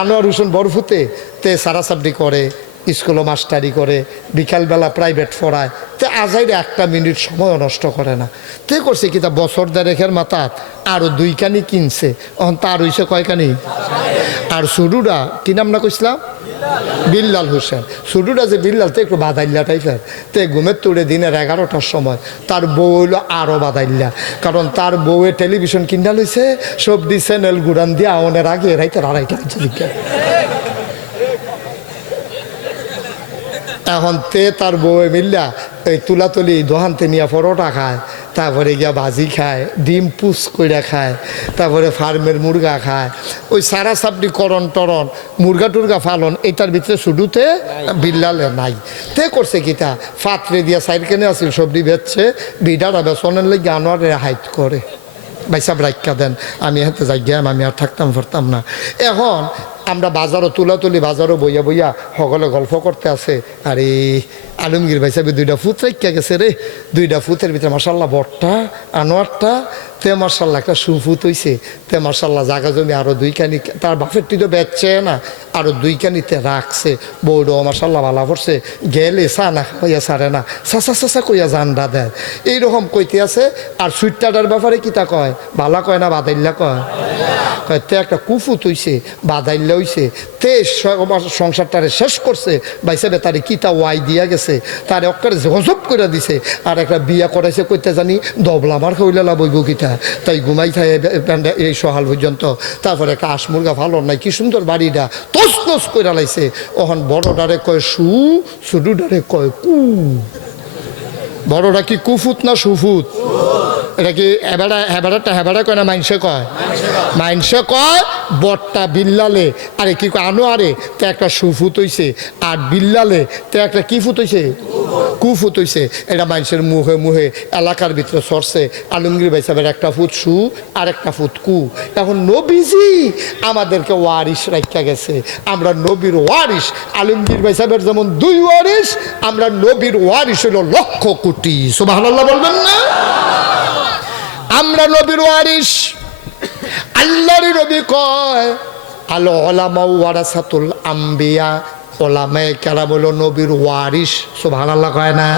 আনোয়ার হোসেন বরফুতে তে সারাসাবডি করে। স্কুলে মাস্টারি করে, বিকালবেলা প্রাইভেট পড়ায়, তে আজাইরে একটা মিনিট সময় নষ্ট করে না। তে করছে কি তা বছর দেড়েকের মাথাত আরও দুই কানি কিনছে এখন তার হইছে কয় কানি আর সুডুরা কি নাম না কইছিলাম? বিল্লাল হোসেন। সুডুরা যে বিল্লাল, তো একটু বাদাইল্লা টাইপের তে ঘুমের তুড়ে দিনের এগারোটার সময়, তার বউ হইল আরও বাদাইল্লা। কারণ তার বউয়ে টেলিভিশন কিনা লইছে, সবজি চ্যানেল গুড়ান দিয়ে আওনের আগে রাইতে আড়াইটা বাজে দিকে এখন তে তার বউয়ে মিল্লা, এই তুলাতুলি দোহানতে নিয়ে পরোটা খায়, তারপরে গিয়া ভাজি খায়, ডিম পুষ কইরা খায়, তারপরে ফার্মের মুরগা খায়। ওই সারা সাপড়ি করণ টরণ, মুরগা টুরগা ফালন, এটার ভিতরে শুধুতে বিল্লালে নাই। তে করছে কিতা ফাতরে দিয়া সাইড কেনে আসিল সবজি বেচছে, বিডারা বেসনের লেগে আনোয়ারে হাইট করে। বাইসাব রাখা দেন, আমি হাতে যাই গেম আমি আর থাকতাম পারতাম না। এখন আমরা বাজারও তুলা তুলি, বাজারও বইয়া বইয়া সকলে গল্প করতে আছে। আরে, আলমগীর ভাই সাহেব দুইটা ফুট রাখিয়া গেছে রে। দুইটা ফুটের ভিতরে মাসাল্লাহ বটটা, আনোয়ারটা, তে মার্শাল্লাহ একটা সুফুত হইছে। তে মার্শাল্লাহ জাগা জমি আরও দুই কানি তার বাপেরটি তো বেচছে না আরও দুই কানিতে রাখছে। বৌডো মার্শাল্লাহ ভালা পড়ছে গেলে চা না খাইয়া সারে না। সাসা সাসা কইয়া জানডা দেয়। এইরকম কইতে আছে, আর সুইটাটার ব্যাপারে কিতা কয়? বালা কয় না বাদাইল্লা কয়? তে একটা কুফুত হইছে বাদাইল্লা হইছে তে সংসারটারে শেষ করছে। বাইসাবে তারে কিতা ওয়াই দিয়া গেছে। তারে অক্কারে গজব করে দিছে। আর একটা বিয়া করাইছে কইতে জানি, দবলা আমার কইলা বইব কিতা তাই ঘুমাই থাকে এই সহাল পর্যন্ত। তারপরে একটা আসমুরগা ভালো নাই, কি সুন্দর বাড়িটা। তস তস করে লাইছে। ওখান বড়ডারে কয় সু ছোটডারে কয় কু। বড়টা কি কুফুত না সুফুত? এটা কি হেবাড়া হেবাড়াটা হেবাড়া কয় না মাইনসে কয়? মাইনসে কয়। বটটা বিল্লালে। আরে কি কয় আনো আরে তে একটা সুফুত হইছে আর বিল্লালে তে একটা কি ফুত কু কুফুত হইছে। এটা মানুষের মুহে মুহে এলাকার ভিতরে সরছে। আলমগীর ভাই সাহেবের একটা ফুট সু আর একটা ফুট কু। এখন নবীজি আমাদেরকে ওয়ারিস রাখা গেছে। আমরা নবীর ওয়ারিস আলমগীর ভাই সাহেবের যেমন দুই ওয়ারিস আমরা নবীর ওয়ারিস হলো লক্ষ কোটি। সুবাহ বলবেন না? আমরা নবীর ওয়ারিস আল্লাহর নবী কয়, আলো ওলামা ওয়ারাসাতুল আম্বিয়া। ওলামায় কেরা বলো নবীর ওয়ারিস সুবহানাল্লাহ কয় না?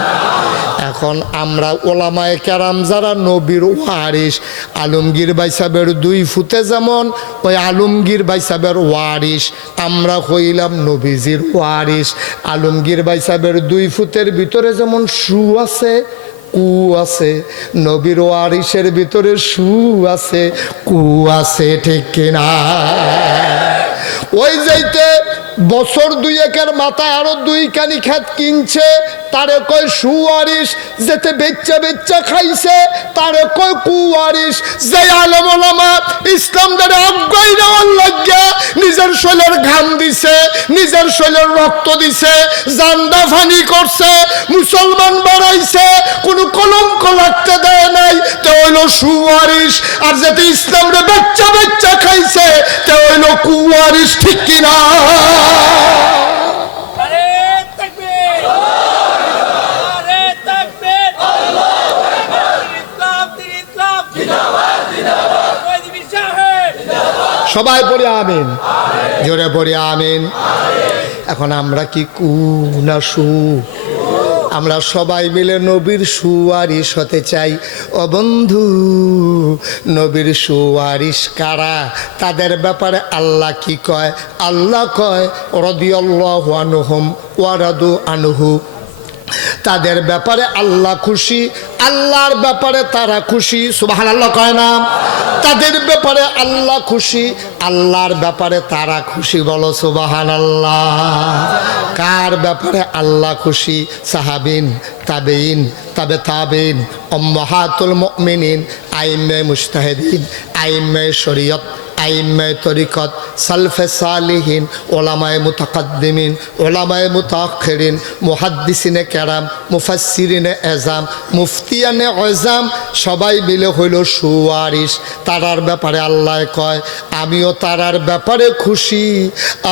এখন আমরা ওলামায় কেরাম যারা নবীর ওয়ারিস আলমগীর বাইসাবের দুই ফুতে যেমন, ওই আলমগীর বাইসাবের ওয়ারিস আমরা হইলাম নবীজির ওয়ারিস আলমগীর বাইসাবের দুই ফুতের ভিতরে যেমন শু আছে কু আছে, নবীর ওয়ারিসের ভিতরে সু আছে, কু আছে ঠিক কিনা? ওই যাইতে বছর দুই একের মাথায় আরও দুই কানি খাত কিনছে তারে কয় সুয়ারিস যেতে বেচ্চা বেচ্চা খাইছে। তারে কয় কুয়ারিস যে আলম ওলামা ইসলাম দ্বারা অজ্ঞাই নেওয়ার লাগিয়া নিজের শৈলের ঘাম দিছে, নিজের শৈলের রক্ত দিছে জান্ডা ফানি করছে, মুসলমান বাড়াইছে, কোনো কলঙ্ক লাগতে দেয় নাই, তে হইল সুয়ারিস আর যেতে ইসলাম রে বেচ্চা বেচ্চা খাইছে, তে হইল কুয়ারিস ঠিক কিনা আরে তাকবীর আরে তাকবীর ইসলাম দিন ইসলাম জিন্দাবাদ জিন্দাবাদ ওই দিবি শাহেদ সবাই পড়ে আমিন। জোরে পড়ে আমিন। এখন আমরা কি কু না সু? আমরা সবাই মিলে নবীর সুয়ারিশ হতে চাই। ও বন্ধু, নবীর সুয়ারিশ কারা? তাদের ব্যাপারে আল্লাহ কি কয়? আল্লাহ কয়, রদিয়াল্লাহু আনহুম, ওয়ারাদু আনহু। তাদের ব্যাপারে আল্লাহ খুশি, আল্লাহর ব্যাপারে তারা খুশি সুবাহান আল্লাহ কয় না? তাদের ব্যাপারে আল্লাহ খুশি, আল্লাহর ব্যাপারে তারা খুশি বলো সুবাহান আল্লাহ কার ব্যাপারে আল্লাহ খুশি? সাহাবিন তাবেইন তাবে তাবেইন অম্মাহাতুল মুমিনিন আইমে মুস্তাহিদিন আইমে শরীয়ত আইম্মে তরিকত সালফে সালিহীন, ওলামায় মুতাকাদ্দিমিন, ওলামায় মুতাক্ষরিন মুহাদ্দিসিনে কেরাম, মুফাসসিরিনে এজাম, মুফতিয়ানে এজাম, সবাই মিলে হইল সুয়ারিস তারার ব্যাপারে আল্লাহ কয়, আমিও তারার ব্যাপারে খুশি,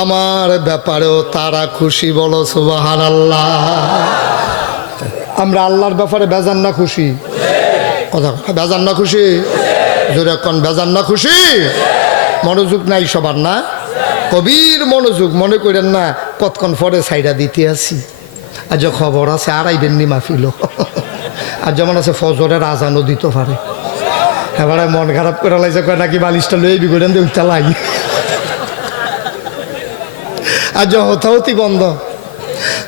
আমার ব্যাপারেও তারা খুশি। বলো সুবাহান আল্লাহ আমরা আল্লাহর ব্যাপারে বেজান না খুশি? কথা কথা বেজান না খুশি? জোরে কোন বেজান না খুশি? মনোযোগ নাই সবার না? কবির মনোযোগ, মনে করেন না, কতক্ষণ পরে সাইডা দিতে আসি যে খবর আছে আর আইবেন নি মাফিল আর যেমন আছে, ফজরের আজানও দিতে পারে। এবারে মন খারাপ করে লাইছে, কয় নাকি বালিশটা বি করেন দিয়ে উঠতে লাই। আর যে হতাহতি বন্ধ।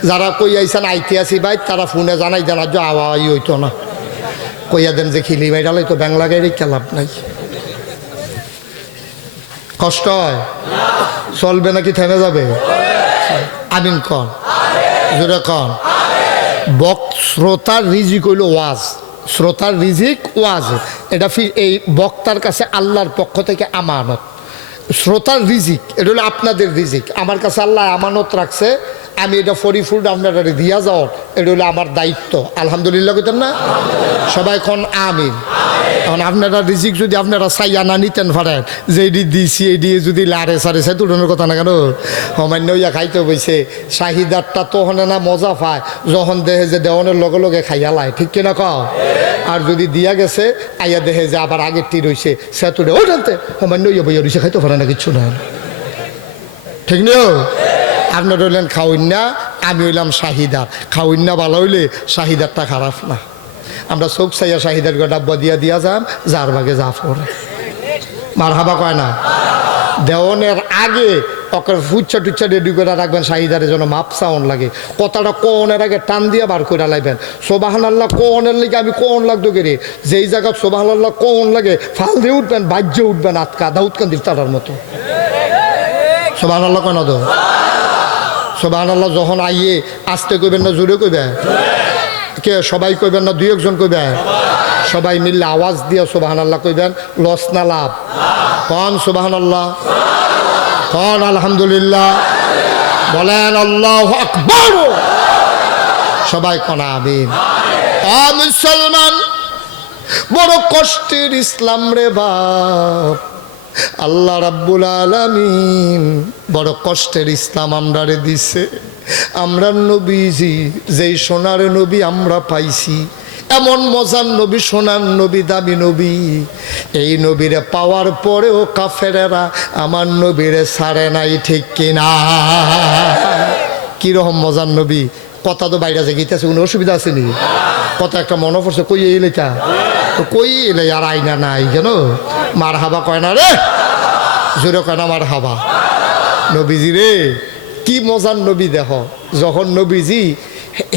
যারা কই আইসান আইতে আসি ভাই, তারা ফোনে জানাই দেন, আর যে আওয়াই হইতো না। কইয়া দেন যে খিলি বাইরালাই তো ব্যাংলা গাড়ি লাভ নাই। কষ্ট হয়? চলবে নাকি থেমে যাবে? আমিন কন। কন। বক শ্রোতার রিজিক হইল ওয়াজ। শ্রোতার রিজিক ওয়াজ। এটা ফি এই বক্তার কাছে আল্লাহর পক্ষ থেকে আমানত। শ্রোতার রিজিক, এটা হলো আপনাদের রিজিক। আমার কাছে আল্লাহ আমানত রাখছে, আমি এটা ফরি ফুড আপনারা দিয়া যাওয়ার, এটা হলো আমার দায়িত্ব। আলহামদুলিল্লাহ কইতেন না? সবাই এখন আমিন। এখন আপনারা রিজিক যদি আপনারা চাইয়া না নিতেন পারেন যে এডি দিছি এডি যদি লারে সারে সে তুলনের কথা না কেন? সমান্য ইয়া খাইতে বইছে চাহিদারটা তো হনে না মজা পায়, যখন দেহে যে দেওয়ানের লগে লগে খাইয়া লাই ঠিক কিনা কও? আর যদি দিয়া গেছে, আইয়া দেহে যে আবার আগের টি রইছে সে তুলে ও জানতে সমান্য ইয়া বইয়া রইছে, খাইতে পারে না কিচ্ছু না। ঠিক নিও আপনার হইলেন খাওয়িন্যা, আমি হইলাম শাহিদার। খাওয়িন্যা ভালো হইলে শাহিদারটা খারাপ না। আমরা চোখ চাইয়া শাহিদার ডাব্বা দিয়া দিয়া যাম যার বাগে যা পড়ে মার হাবা কয় না? দেওয়ানের আগে ওকে ফুচ্ছা টুচ্ছা রেডি করে রাখবেন শাহিদারের জন্য মাপ সাউন লাগে। কথাটা কোনের আগে টান দিয়ে বার করে লাইবেন। সোবাহান আল্লাহ কোনের লেগে আমি কোন লাগতো গেরে যেই জায়গা সোবাহান আল্লাহ কোন লাগে, ফাল দিয়ে উঠবেন, বাহ্য উঠবেন আটকা দাউদ কান্দির তারার মতো। সোবাহান আল্লাহ কেন তো? সোবাহান আল্লাহ যখন আইয়ে আসতে কইবেন না, জোরে কইবে কে সবাই কইবেন না, দুই একজন কইবে সবাই মিললে আওয়াজ দিয়ে সোবাহান আল্লাহ কইবেন, লস না লাভ? কন সোবাহান আল্লাহ কন আলহামদুলিল্লাহ? বলেন আল্লাহ আকবর! সবাই কন আমিন। মুসলমান, বড় কষ্টের ইসলাম রে বাপ। আল্লাহ রাব্বুল আলামিন বড় কষ্টের ইসলাম আমরা রে দিছে। আমরা নবীজি, যেই সোনার নবী আমরা পাইছি, এমন মজার নবী, সোনার নবী, দামি নবী। এই নবীরে পাওয়ার পরেও কাফেরেরা আমার নবীরে সারে নাই, ঠিক কিনা? কীরকম মজার নবী? কথা তো বাইরে গীতাছে কোনো অসুবিধা আছে নি? কত একটা মনে পড়ছে, কই এলে তা তো কই এলে আর আইনা নাই কেন? মার হাবা কয় না রে? জোরে কয় না মার হাবা নবীজি রে, কি মজার নবী দেহ। যখন নবীজি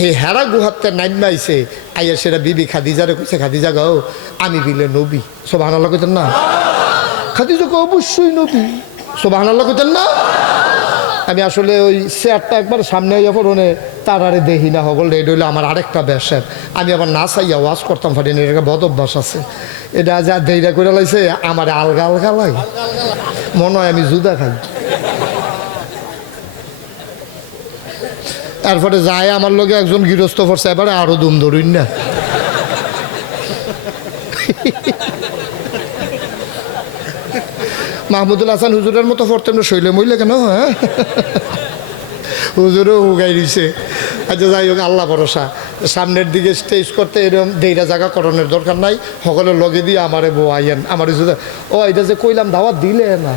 এই হেরা গুহাতে নাইমাইছে, আইয়া সেটা বিবি খাদিজারে কইছে, খাদিজা গাও আমি বিলে নবী। সব কইতেন না? খাদিজা গো, অবশ্যই নবী। সব কইতেন না? আমি আসলে ওই চেয়ারটা একবার সামনে আইয়া পড়নে, তার আরে দেখি না হগল এটা হইল আমার আরেকটা ব্যবসার আমি আবার না চাইয়া ওয়াজ করতাম পারি না এটা বদ অভ্যাস আছে। এটা যা দেইরা করে লাইছে, আমার আলগা আলগা লাগে মনে হয় আমি জুদা খাই। তারপরে যায় আমার লগে একজন গৃহস্থ পড়ছে, এবারে আরও দুম ধরুন না। মাহমুদুল হাসান হুজুরের মতো পড়তেন না শৈলে মইলে কেন হ্যাঁ? হুজুরও উগাই দিছে। আচ্ছা যাই হোক, আল্লাহ ভরসা। সামনের দিকে স্টেজ করতে এরকম দেইরা জায়গা করণের দরকার নাই। সকলের লগে দিয়ে আমারে বউ আইয়েন আমার ও, এটা যে কইলাম, দাওয়াত দিলে না।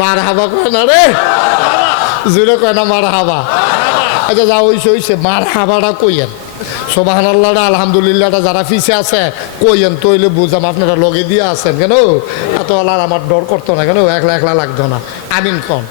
মার হাবা কয় না রে? জুড়ে কয় না মার হাবা আচ্ছা যা হইছে হইছে। মার হাবাটা কইয়েন। সোবাহান আল্লাহটা আলহামদুলিল্লাহটা যারা পিছে আছে, কইয়েন তৈলে বুঝাম, আপনারা লগে দিয়ে আছেন কেন? এত আল্লাহ আমার ডর করতো না কেন? একলা একলা লাগতো না। আমিন কন।